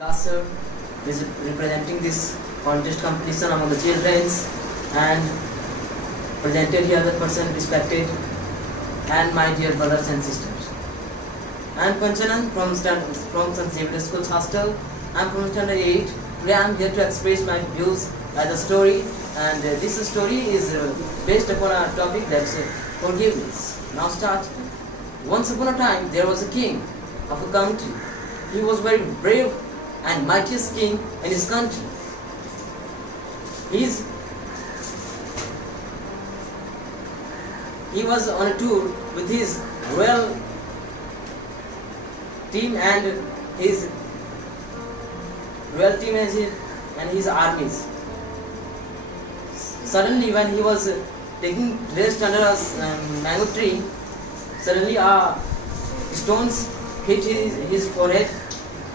Lasser is representing this contest competition among the children and presented here the person respected and my dear brothers and sisters. I am Panchanan from St. Xavier School's hostel. I am from standard 8. Today I am here to express my views as a story, and this story is based upon a topic that's forgiveness. Now start. Once upon a time there was a king of a country. He was very brave and mightiest king in his country. He was on a tour with his royal team and his armies. Suddenly, when he was taking rest under a mango tree, suddenly stones hit his forehead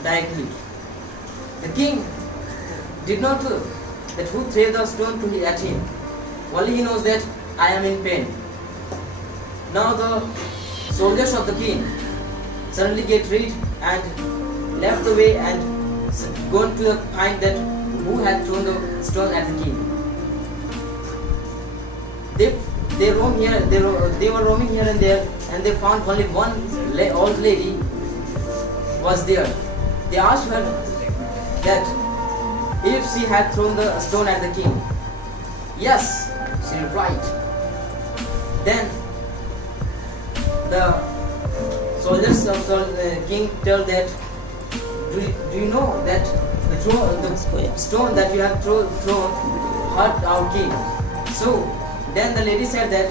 directly. The king did not know that who threw the stone at him. Only he knows that I am in pain. Now the soldiers of the king suddenly get rid and left the way and gone to find that who had thrown the stone at the king. They roam here. They were roaming here and there, and they found only one old lady was there. They asked her that if she had thrown the stone at the king. Yes, she replied. Then the soldiers of the king tell that, do you know that the stone that you have thrown hurt our king? So then the lady said that,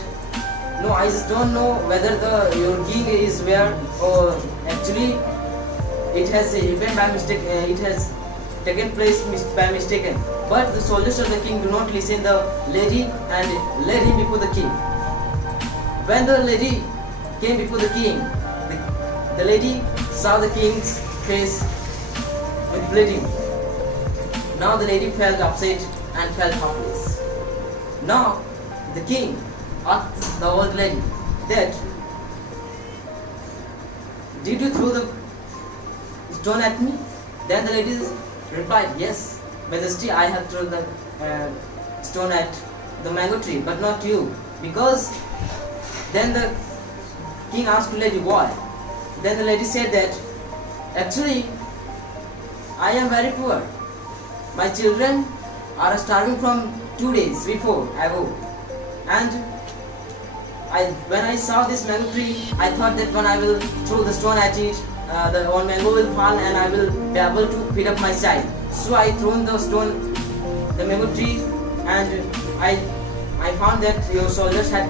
no, I just don't know whether your king is where, or actually it has happened by mistake. It has taken place by mistake. But the soldiers of the king do not listen the lady and led him before the king. When the lady came before the king, the lady saw the king's face with bleeding. Now the lady felt upset and felt helpless. Now the king asked the old lady that, did you throw the stone at me? Then the lady replied, yes, Majesty, I have thrown the stone at the mango tree, but not you. Because then the king asked the lady why. Then the lady said that, actually, I am very poor. My children are starving from 2 days ago. And when I saw this mango tree, I thought that when I will throw the stone at it, the one mango will fall and I will be able to feed up my child. So I thrown the stone, the mango tree, and I found that your soldiers had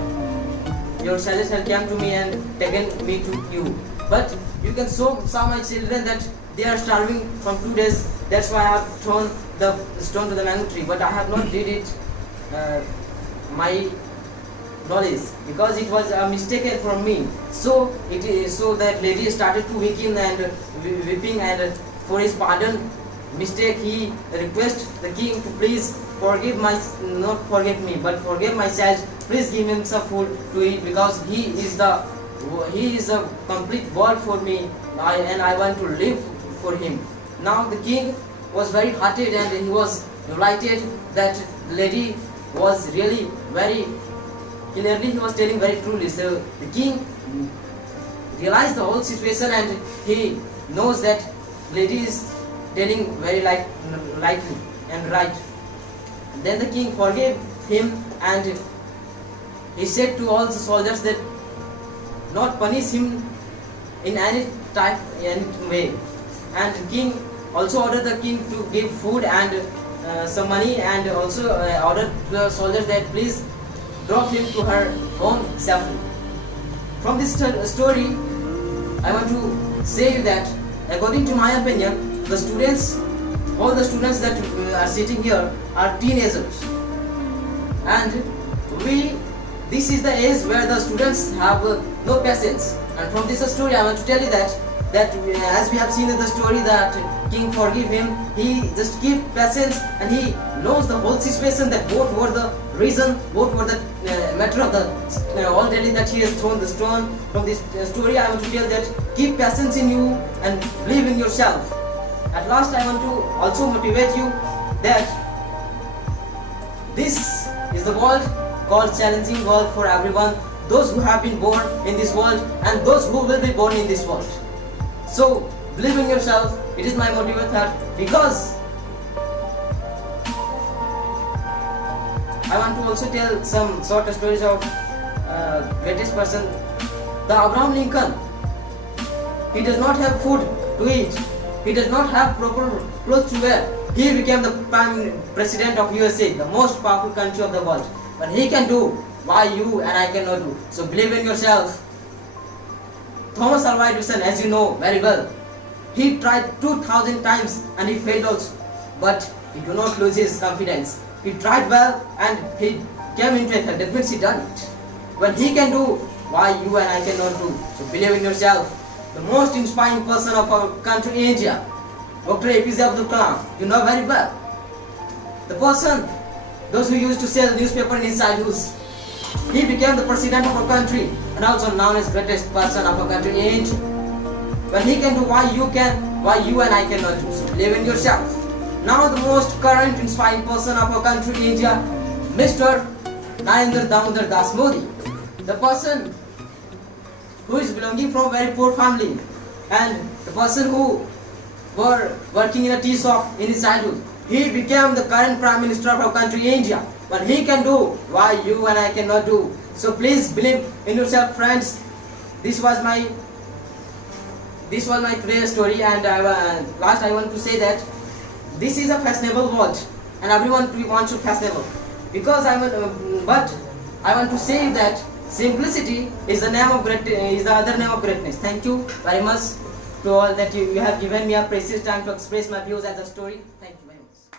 come to me and taken me to you. But you can saw my children that they are starving from 2 days. That's why I have thrown the stone to the mango tree. But I have not did it my knowledge, because it was a mistake from me. So that lady started to weaken and weeping, and for his pardon mistake he request the king to please forgive not forgive me, but forgive my child. Please give him some food to eat, because he is a complete world for me, and I want to live for him. Now the king was very hearted and he was delighted that the lady was really very clearly, he was telling very truly. So the king realized the whole situation and he knows that lady is telling very lightly and right. Then the king forgave him and he said to all the soldiers that not punish him in any way. And the king also ordered the king to give food and some money, and also ordered the soldiers that please drop him to her home safely. From this story, I want to say that according to my opinion, all the students that are sitting here are teenagers, and this is the age where the students have no patience. And from this story, I want to tell you that as we have seen in the story that king forgive him, he just keep patience and he knows the whole situation, that what were the reason, what were the matter of the all telling that he has thrown the stone. From this story I want to tell that keep patience in you and believe in yourself. at last I want to also motivate you that this is the world called challenging world for everyone, those who have been born in this world and those who will be born in this world. So believe in yourself. It is my motivator, because I want to also tell some sort of stories of greatest person, the Abraham Lincoln. He does not have food to eat. He does not have proper clothes to wear. He became the prime president of USA, the most powerful country of the world. But he can do why you and I cannot do. So believe in yourself. Thomas Alva Edison, as you know very well, he tried 2,000 times and he failed also. But he do not lose his confidence. He tried well and he came into effect. That means he done it. When he can do, why you and I cannot do? So believe in yourself. The most inspiring person of our country, India, Dr. APJ Abdul Kalam, you know very well. The person, those who used to sell newspaper in his childhood, he became the president of our country and also known as greatest person of our country, India. When he can do, why you can, why you and I cannot do? So believe in yourself. Now the most current inspiring person of our country, India, Mr. Narendra Damodar Das Modi. The person who is belonging from a very poor family and the person who were working in a tea shop in his childhood. He became the current Prime Minister of our country, India. But he can do, why you and I cannot do? So please believe in yourself, friends. This was my today's story, and last I want to say that this is a fashionable world and everyone wants to fashionable. Because but I want to say that simplicity is the other name of greatness. Thank you very much to all that you have given me a precious time to express my views as a story. Thank you very much.